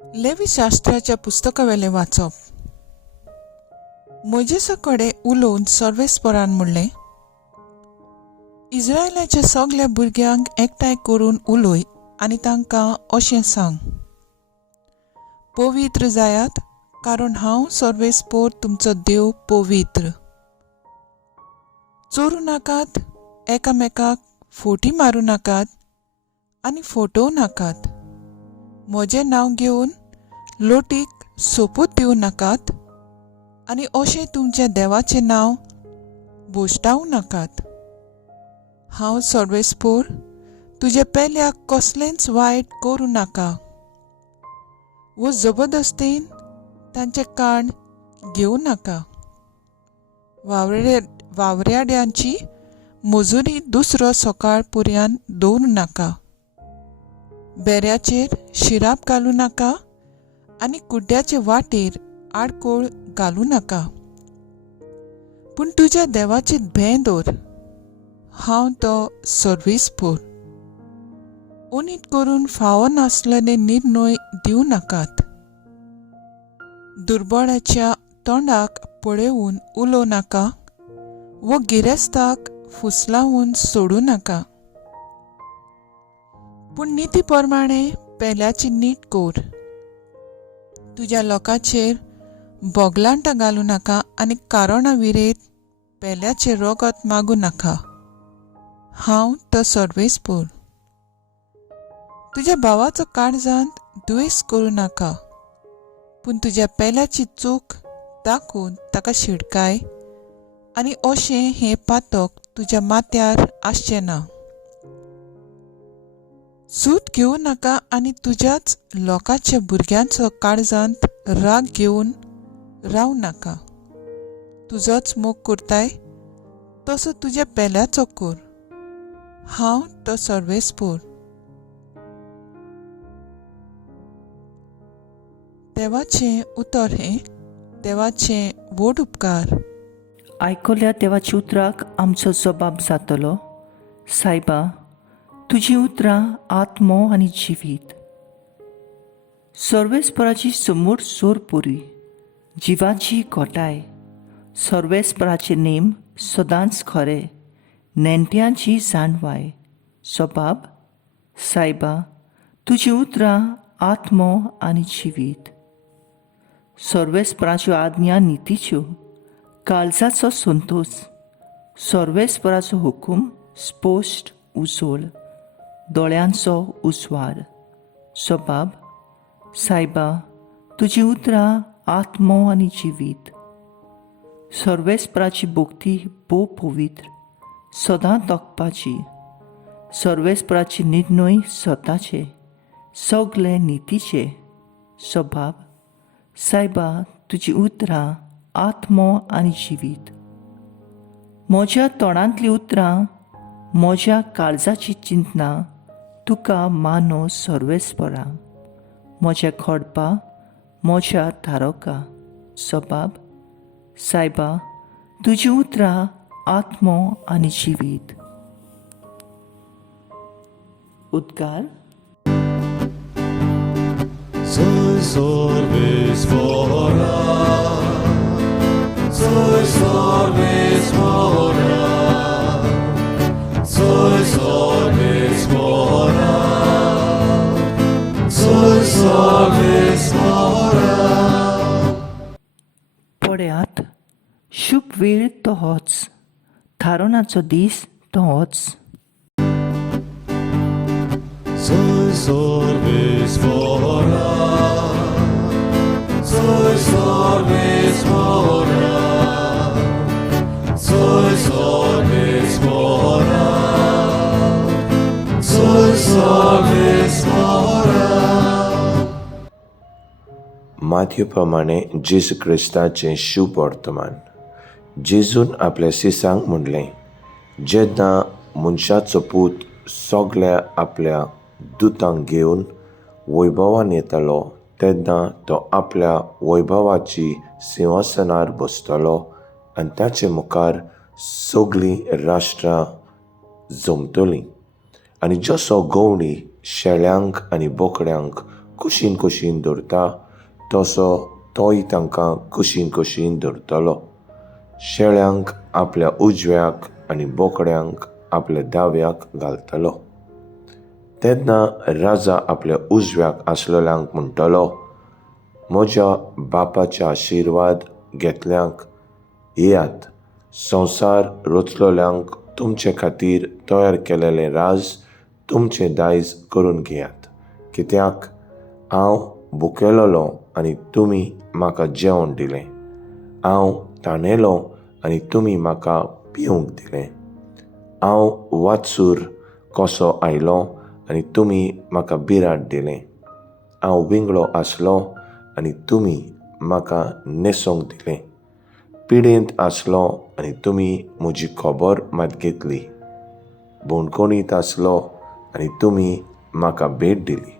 लेवी शास्त्राच्या पुस्तकावेले वाचप. मोजेसा कडेन उलोवन सर्वेस्परान म्हणलें, इस्रायलाच्या सगळ्या भुरग्यांक एकठांय करून उलय आनी तांकां अशें सांग, पवित्र जायात, कारण हांव सर्वेस्पोर तुमचो देव पवित्र. चोरूं नाकात, एकामेकाक फोटी मारूं नाकात आनी फोटोवं नाकात. म्हजें नांव घेवन लोटीक सोपूत दिवं नाकात आनी अशें तुमच्या देवाचें नांव बोश्टावूं नाकात. हांव सर्वेस्पोर, तुज्या पेल्याक कसलेंच वायट करूं नाका. वो जबरदस्तीन तांचे काण घेवं नाका. वावऱ्याड्यांची मजुरी दुसरो सकाळ पुर्यान दवरूं नाका. बेऱ्याचेर शिराप घालूं नाका आनी कुड्ड्याचे वाटेर आडकोळ घालूं नाका. पूण तुज्या देवाचेर भें दवर. हांव तो सर्वेस्पोर. उणीत करून फावो नासलेले निर्णय दिवं नाकात. दुर्बळाच्या तोंडाक पळेवून उलोवं नाका वो गिरेस्ताक फुसलावून सोडूं नाका. पूण निती प्रमाणे पेल्याची नीट कोर. तुज्या लोकांचेर बोगलांटां घालूं नाका आनी कारणा विरेत पेल्याचें रगत मागूं नाका. हांव तो सर्वेस्पोर. तुज्या भावाचो काळजांत द्वेस करूं नाका, पूण तुज्या पेल्याची चूक दाखोवन ताका शिडकाय आनी अशें हें पातक तुज्या माथ्यार आसचें ना. सूट घेवं नाका आनी तुज्याच लोकांच्या भुरग्यांचो काळजांत राग घेवन रावं नाका. तुजोच मोग करताय तसो तुज्या पेल्याचो कर. हांव तो सर्वेस्पोर. देवाचें उतर हें देवाचें व्हड उपकार. आयकल्या देवाच्या उतराक आमचो जबाब जातलो, सायबा, तुजी उतरां आत्मो आनी जिवीत. सर्वेस्पराची समोर जोर पुरी, जिवाची घोटाय. सर्वेस्पराचे नेम सदांच खरे, नेण्ट्यांची जाणवाय. जबाब, सायबा, तुजी उतरां आत्मो आनी जिवीत. सर्वेस्पराच्यो आज्ञा नितीच्यो, काळजाचो संतोष. सर्वेस्पराचो हुकूम स्पश्ट उजोळ, दोळ्यांचो उजवाड. जबाब, सायबा, तुजी उतरां आत्मो आनी जिवीत. सर्वेस्पराची भोक्ती भोव पवित्र, सदां तोखपाची. सर्वेस्पराचे निर्णय सताचे, सगळे नितीचे. जबाब, सायबा, तुजी उतरां आत्मो आनी जिवीत. म्हज्या तोंडांतलीं उतरां, म्हज्या काळजाची चिंतना तुका मानो सर्वेस्परा. म्हज्या खोडपा, म्हज्या तारका. जबाब, सायबा, तुजी उतरां आत्मो आनी जिवीत. उद्गार. Soy सर्वेस्परा, soy सर्वेस्परा, soy सर्वेस्परा, soy सर्वेस्परा. पळयात, शुभ वेळ तो होच, थारोनाचो दीस तो होच. Soy सर्वेस्परा, soy सर्वेस्परा, soy सर्वेस्परा, soy सर्वेस्परा. माथ्यू प्रमाणे जेजू क्रिस्ताचें शुभ वर्तमान. जेजून आपल्या सिसांक म्हणलें, जेन्ना मनशाचो पूत सगळ्या आपल्या दुतांक घेवन वैभवान येतलो, तेन्ना तो आपल्या वैभवाची सिंहासनार बसतलो आनी ताचे मुखार सगळीं राष्ट्रां जमतलीं. आनी जसो गवणी शेळ्यांक आनी बोकड्यांक कुशीन कुशीन दवरता तसो तोय तांकां कुशीन कुशीन दवरतलो. शेळ्यांक आपल्या उजव्याक आनी बोकड्यांक आपल्या दाव्याक घालतलो. तेन्ना राजा आपल्या उजव्याक आसलेल्यांक म्हणटलो, म्हज्या बापाच्या आशिर्वाद घेतल्यांक येयात. संवसार रचलोल्यांक तुमचे खातीर तयार केलेलें राज तुमचें दायज करून घेयात. कित्याक हांव भुकेलोलो आनी तुमी म्हाका जेवण दिलें. हांव ताणेलो आनी तुमी म्हाका पिवंक दिलें. हांव वाचूर कसो आयलो आनी तुमी म्हाका बिराड दिलें. हांव विंगडो आसलो आनी तुमी म्हाका न्हेसोंक दिलें. पिडेंत आसलो आनी तुमी म्हजी खबर मात घेतली. बोणकोणीत आसलो आनी तुमी म्हाका भेट दिली.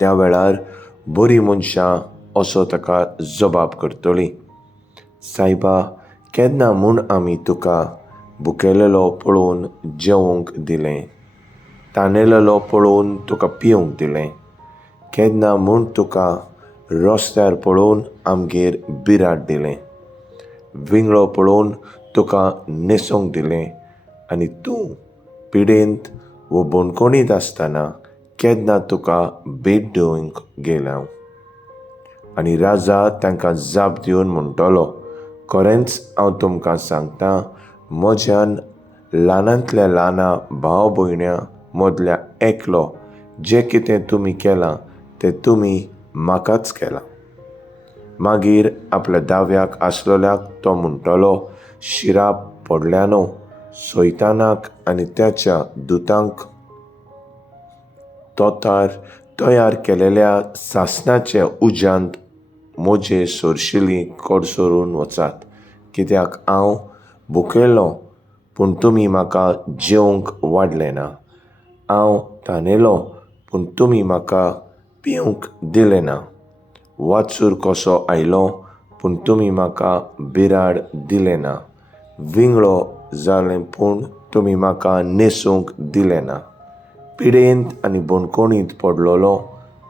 त्या वेळार बरी मनशां असो ताका जबाब करतली, सायबा, केन्ना म्हूण आमी तुका भुकेलेलो पळोवन जेवंक दिलें, ताणेलेलो पळोवन तुका पिवंक दिलें. केन्ना म्हूण तुका रस्त्यार पळोवन आमगेर बिराड दिलें, विंगडो पळोवन तुका न्हेसोंक दिलें. आनी तूं पिडेंत वो बोणकोणीत आसतना केन्ना तुका भेट दिवंक गेलो. आनी राजा तांकां जाप दिवन म्हणटलो, खरेंच हांव तुमकां सांगतां, म्हज्यान ल्हानांतल्या ल्हाना भाव भयण्या मदल्या एकलो जें कितें तुमी केलां तें तुमी म्हाकाच केलां. मागीर आपल्या दाव्याक आसलेल्याक तो म्हणटलो, शिराप पडल्यानो सैतानाक आनी त्याच्या दुतांक. तोतार तयार केलेल्या सासणाचे उज्यांत म्हजे सोरशिलीं कडसरून वचात. कित्याक हांव भुकेलो पूण तुमी म्हाका जेवंक वाडलें ना. हांव ताणेलो पूण तुमी म्हाका पिवंक दिलें ना. वाचूर कसो आयलो पूण तुमी म्हाका बिराड दिलें ना. विंगडो जालें पूण तुमी म्हाका न्हेसूंक दिलें ना. पिडेंत आनी बोणकोणींत पडलोलो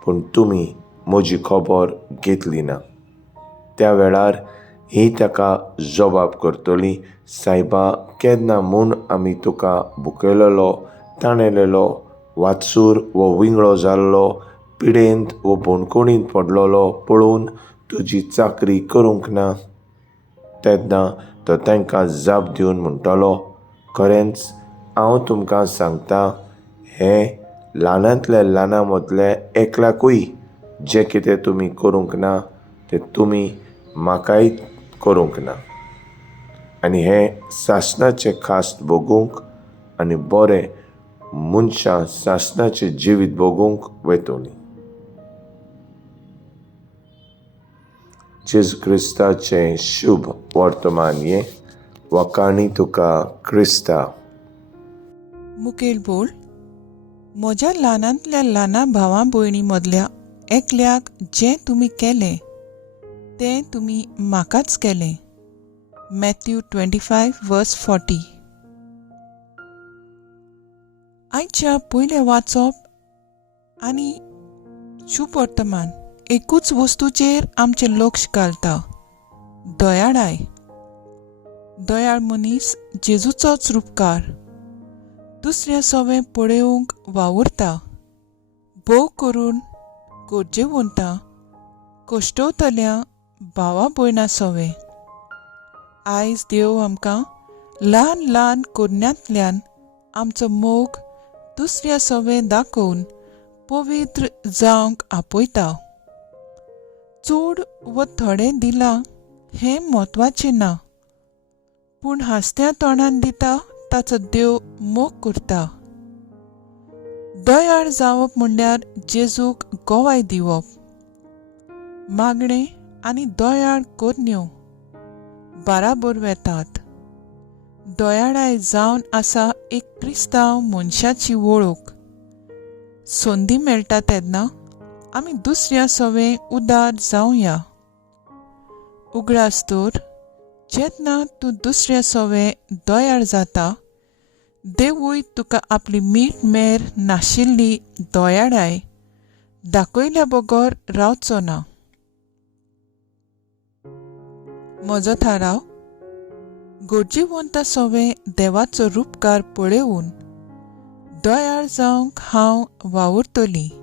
पूण तुमी म्हजी खबर घेतली ना. त्या वेळार ही ताका जबाब करतली, सायबा, केन्ना म्हूण आमी तुका भुकेलेलो, ताणेलेलो, वाचूर वो विंगडो जाल्लो, पिडेंत वो बोणकोणींत पडलोलो पळोवन तुजी चाकरी करूंक ना. तेन्ना तो तांकां जाप दिवन म्हणटलो, खरेंच हांव तुमकां सांगतां, हें ल्हानांतल्या ल्हाना मदले एकल्याकूय जें कितें तुमी करूंक ना तें तुमी म्हाकाय करूंक ना. आनी हें सासणाचें खास्त भोगूंक आनी बरें मनशां सासणाचें जिवीत भोगूंक वेतलीं. जेजू क्रिस्ताचें शुभ वर्तमान हें वा काणी तुका क्रिस्ता. मुखेल बोल, म्हज्या ल्हानांतल्या ल्हाना भावां भयणी मदल्या एकल्याक जें तुमी केलें तें तुमी म्हाकाच केलें. मॅथ्यू 25:40. आयच्या पयलें वाचप आनी शुभ वर्तमान एकूच वस्तूचेर आमचें लक्ष घालता, दयाळाय. दयाळ मनीस जेजूचोच रूपकार. दुसऱ्या सवें पळोवंक वावुरता, भोव करून गरजेवंतां, कश्टवतल्या भावा भयणां सवें. आयज देव आमकां ल्हान ल्हान कोन्यांतल्यान आमचो मोग दुसऱ्या सवें दाखोवन पवित्र जावंक आपयता. चड व थोडें दिलां हें म्हत्वाचें ना, पूण हांसत्या तोंडान दिता ताचो देव मोग करता. दयाळ जावप म्हणल्यार जेजूक गोवाय दिवप. मागणें आनी दयाळ कोन्यो बाराबर वेतात. दयाळाय जावन आसा एक क्रिस्तांव मनशाची वळख. संदी मेळटा तेन्ना आमी दुसऱ्या सवें उदार जावया. उगडास तर जेन्ना तूं दुसऱ्या सवें दयाळ जाता, देवूय तुका आपली मीठ मेर नाशिल्ली दयाळाय दाखयल्या बगर रावचो ना. म्हजो थाराव, गरजेवंत सवें देवाचो रूपकार पळेवून दयाळ जावंक हांव वावुरतलीं.